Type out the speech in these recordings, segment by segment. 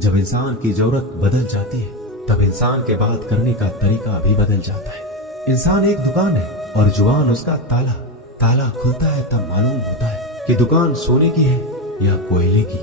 जब इंसान की जरूरत बदल जाती है तब इंसान के बात करने का तरीका भी बदल जाता है। इंसान एक दुकान है और जुबान उसका ताला। ताला खुलता है तब मालूम होता है कि दुकान सोने की है या कोयले की।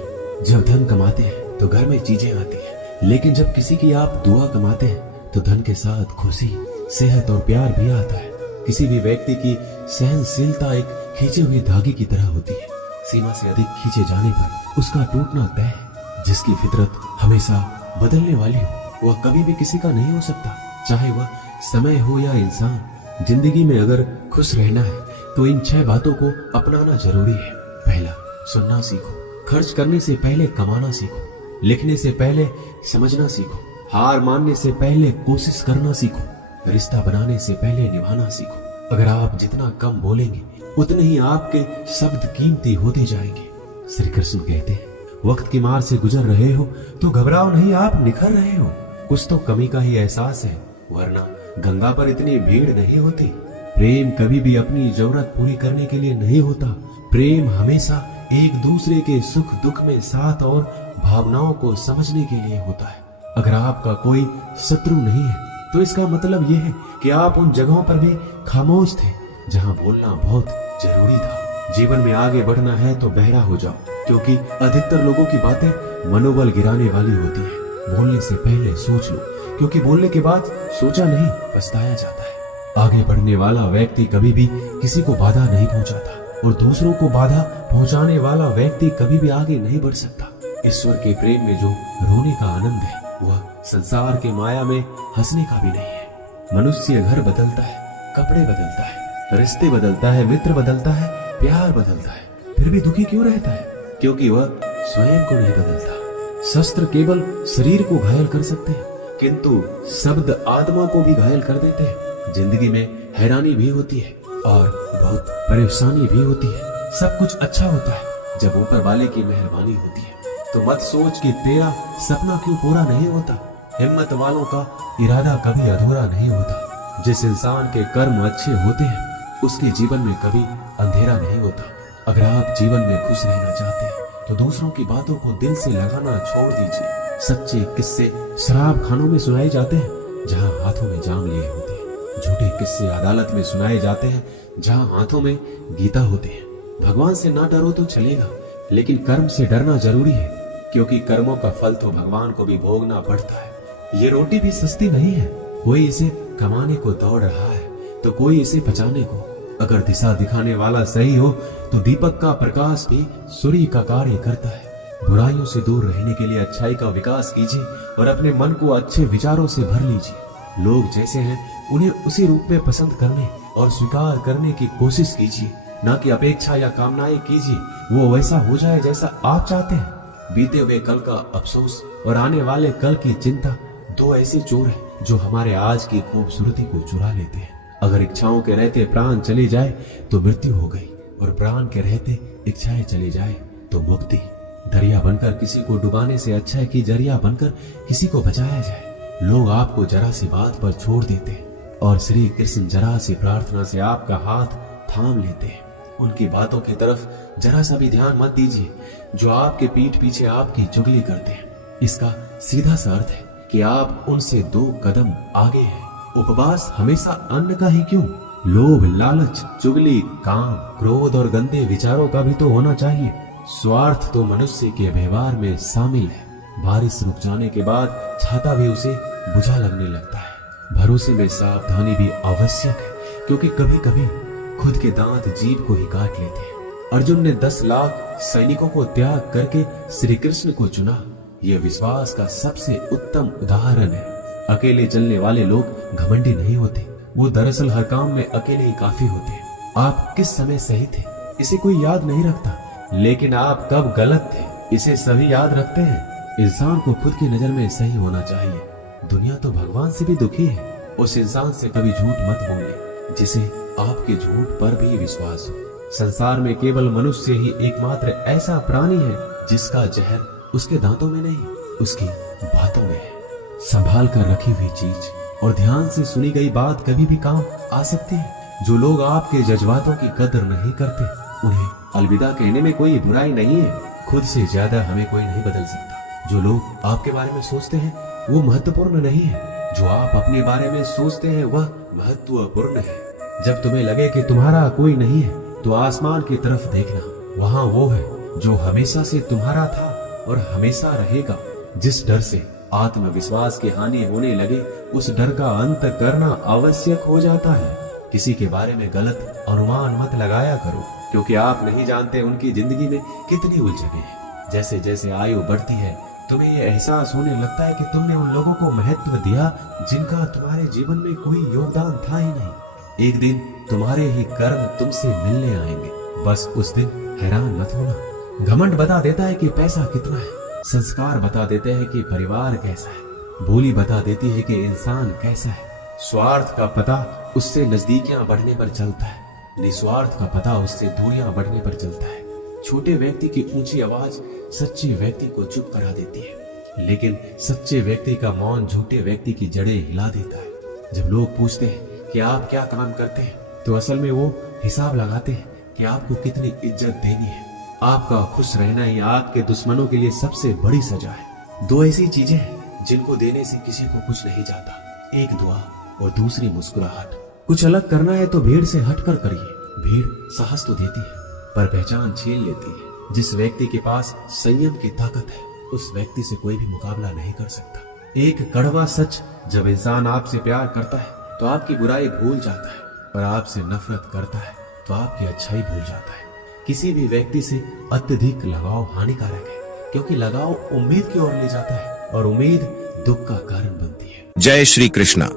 जब धन कमाते हैं तो घर में चीजें आती हैं, लेकिन जब किसी की आप दुआ कमाते हैं तो धन के साथ खुशी, सेहत और प्यार भी आता है। किसी भी व्यक्ति की सहनशीलता एक खींचे हुए धागे की तरह होती है। सीमा से अधिक खींचे जाने पर उसका टूटना तय है। जिसकी फितरत हमेशा बदलने वाली हो वह कभी भी किसी का नहीं हो सकता, चाहे वह समय हो या इंसान। जिंदगी में अगर खुश रहना है तो इन 6 बातों को अपनाना जरूरी है। पहला, सुनना सीखो। खर्च करने से पहले कमाना सीखो। लिखने से पहले समझना सीखो। हार मानने से पहले कोशिश करना सीखो। रिश्ता बनाने से पहले निभाना सीखो। अगर आप जितना कम बोलेंगे उतने ही आपके शब्द कीमती होते जाएंगे। श्री कृष्ण कहते हैं, वक्त की मार से गुजर रहे हो तो घबराओ नहीं, आप निखर रहे हो। कुछ तो कमी का ही एहसास है, वरना गंगा पर इतनी भीड़ नहीं होती। प्रेम कभी भी अपनी जरूरत पूरी करने के लिए नहीं होता। प्रेम हमेशा एक दूसरे के सुख दुख में साथ और भावनाओं को समझने के लिए होता है। अगर आपका कोई शत्रु नहीं है तो इसका मतलब यह है कि आप उन जगहों पर भी खामोश थे जहां बोलना बहुत जरूरी था। जीवन में आगे बढ़ना है तो बहरा हो जाओ, क्योंकि अधिकतर लोगों की बातें मनोबल गिराने वाली होती है। बोलने से पहले सोच लो, क्योंकि बोलने के बाद सोचा नहीं पछताया जाता है। आगे बढ़ने वाला व्यक्ति कभी भी किसी को बाधा नहीं पहुंचाता और दूसरों को बाधा पहुंचाने वाला व्यक्ति कभी भी आगे नहीं बढ़ सकता। ईश्वर के प्रेम में जो रोने का आनंद है वह संसार के माया में हंसने का भी नहीं है। मनुष्य घर बदलता है, कपड़े बदलता है, रिश्ते बदलता है, मित्र बदलता है, प्यार बदलता है, फिर भी दुखी क्यों रहता है? क्योंकि वह स्वयं को नहीं बदलता। शस्त्र केवल शरीर को घायल कर सकते हैं, किंतु शब्द आत्मा को भी घायल कर देते हैं। जिंदगी में हैरानी भी होती है और बहुत परेशानी भी होती है। सब कुछ अच्छा होता है जब ऊपर वाले की मेहरबानी होती है। तो मत सोच कि तेरा सपना क्यों पूरा नहीं होता। हिम्मत वालों का इरादा कभी अधूरा नहीं होता। जिस इंसान के कर्म अच्छे होते हैं उसके जीवन में कभी अंधेरा नहीं होता। अगर आप जीवन में खुश रहना चाहते हैं तो दूसरों की बातों को दिल से लगाना छोड़ दीजिए। सच्चे किस्से शराब खानों में सुनाए जाते हैं जहां हाथों में जाम लिए होते हैं। झूठे किस्से अदालत में सुनाए जाते हैं जहां हाथों में गीता होते हैं। भगवान से ना डरो तो चलेगा, लेकिन कर्म से डरना जरूरी है, क्योंकि कर्मों का फल तो भगवान को भी भोगना पड़ता है। ये रोटी भी सस्ती नहीं है। कोई इसे कमाने को दौड़ रहा है तो कोई इसे बचाने को। अगर दिशा दिखाने वाला सही हो तो दीपक का प्रकाश भी सूर्य का कार्य करता है। बुराइयों से दूर रहने के लिए अच्छाई का विकास कीजिए और अपने मन को अच्छे विचारों से भर लीजिए। लोग जैसे हैं उन्हें उसी रूप में पसंद करने और स्वीकार करने की कोशिश कीजिए, ना कि अपेक्षा या कामनाएं कीजिए वो वैसा हो जाए जैसा आप चाहते हैं। बीते हुए कल का अफसोस और आने वाले कल की चिंता दो ऐसे चोर हैं जो हमारे आज की खूबसूरती को चुरा लेते हैं। अगर इच्छाओं के रहते प्राण चली जाए तो मृत्यु हो गई, और प्राण के रहते इच्छाएं चली जाए तो मुक्ति। दरिया बनकर किसी को डुबाने से अच्छा है कि जरिया बनकर किसी को बचाया जाए। लोग आपको जरा सी बात पर छोड़ देते हैं और श्री कृष्ण जरा सी प्रार्थना से आपका हाथ थाम लेते हैं। उनकी बातों की तरफ जरा सा भी ध्यान मत दीजिए जो आपके पीठ पीछे आपकी चुगली करते हैं। इसका सीधा सा अर्थ है कि आप उनसे 2 कदम आगे हैं। उपवास हमेशा अन्न का ही क्यों, लोभ, लालच, चुगली, काम, क्रोध और गंदे विचारों का भी तो होना चाहिए। स्वार्थ तो मनुष्य के व्यवहार में शामिल है। बारिश रुक जाने के बाद छाता भी उसे बुझा लगने लगता है। भरोसे में सावधानी भी आवश्यक है, क्योंकि कभी कभी खुद के दांत जीभ को ही काट लेते हैं। अर्जुन ने 10 लाख सैनिकों को त्याग करके श्री कृष्ण को चुना। यह विश्वास का सबसे उत्तम उदाहरण है। अकेले चलने वाले लोग घमंडी नहीं होते, वो दरअसल हर काम में अकेले ही काफी होते हैं। आप किस समय सही थे इसे कोई याद नहीं रखता, लेकिन आप कब गलत थे इसे सभी याद रखते हैं। इंसान को खुद की नजर में सही होना चाहिए। दुनिया तो भगवान से भी दुखी है। उस इंसान से कभी झूठ मत बोलिए जिसे आपके झूठ पर भी विश्वास हो। संसार में केवल मनुष्य ही एकमात्र ऐसा प्राणी है जिसका जहर उसके दांतों में नहीं, उसकी बातों में है। संभाल कर रखी हुई चीज और ध्यान से सुनी गई बात कभी भी काम आ सकती है। जो लोग आपके जज्बातों की कदर नहीं करते उन्हें अलविदा कहने में कोई बुराई नहीं है। खुद से ज्यादा हमें कोई नहीं बदल सकता। जो लोग आपके बारे में सोचते हैं वो महत्वपूर्ण नहीं है, जो आप अपने बारे में सोचते हैं वह महत्वपूर्ण है। जब तुम्हें लगे कि तुम्हारा कोई नहीं है तो आसमान की तरफ देखना, वहाँ वो है जो हमेशा से तुम्हारा था और हमेशा रहेगा। जिस डर से आत्मविश्वास की हानि होने लगे उस डर का अंत करना आवश्यक हो जाता है। किसी के बारे में गलत अनुमान मत लगाया करो, क्योंकि आप नहीं जानते उनकी जिंदगी में कितनी उलझनें हैं। जैसे जैसे आयु बढ़ती है तुम्हें ये एहसास होने लगता है कि तुमने उन लोगों को महत्व दिया जिनका तुम्हारे जीवन में कोई योगदान था ही नहीं। एक दिन तुम्हारे ही कर्म तुमसे मिलने आएंगे, बस उस दिन हैरान मत होना। घमंड बता देता है कि पैसा कितना है, संस्कार बता देते हैं कि परिवार कैसा है, बोली बता देती है कि इंसान कैसा है। स्वार्थ का पता उससे नजदीकियां बढ़ने पर चलता है, निस्वार्थ का पता उससे दूरियां बढ़ने पर चलता है। छोटे व्यक्ति की ऊंची आवाज सच्चे व्यक्ति को चुप करा देती है, लेकिन सच्चे व्यक्ति का मौन झूठे व्यक्ति की जड़ें हिला देता है। जब लोग पूछते हैं कि आप क्या काम करते हैं, तो असल में वो हिसाब लगाते हैं कि आपको कितनी इज्जत देनी है। आपका खुश रहना ही आपके दुश्मनों के लिए सबसे बड़ी सजा है। दो ऐसी चीजें हैं जिनको देने से किसी को कुछ नहीं जाता, एक दुआ और दूसरी मुस्कुराहट। कुछ अलग करना है तो भीड़ से हटकर करिए। भीड़ साहस तो देती है पर पहचान छीन लेती है। जिस व्यक्ति के पास संयम की ताकत है उस व्यक्ति से कोई भी मुकाबला नहीं कर सकता। एक कड़वा सच, जब इंसान आपसे प्यार करता है तो आपकी बुराई भूल जाता है, पर आपसे नफरत करता है तो आपकी अच्छाई भूल जाता है। किसी भी व्यक्ति से अत्यधिक लगाव हानिकारक है, क्योंकि लगाव उम्मीद की ओर ले जाता है और उम्मीद दुख का कारण बनती है। जय श्री कृष्णा।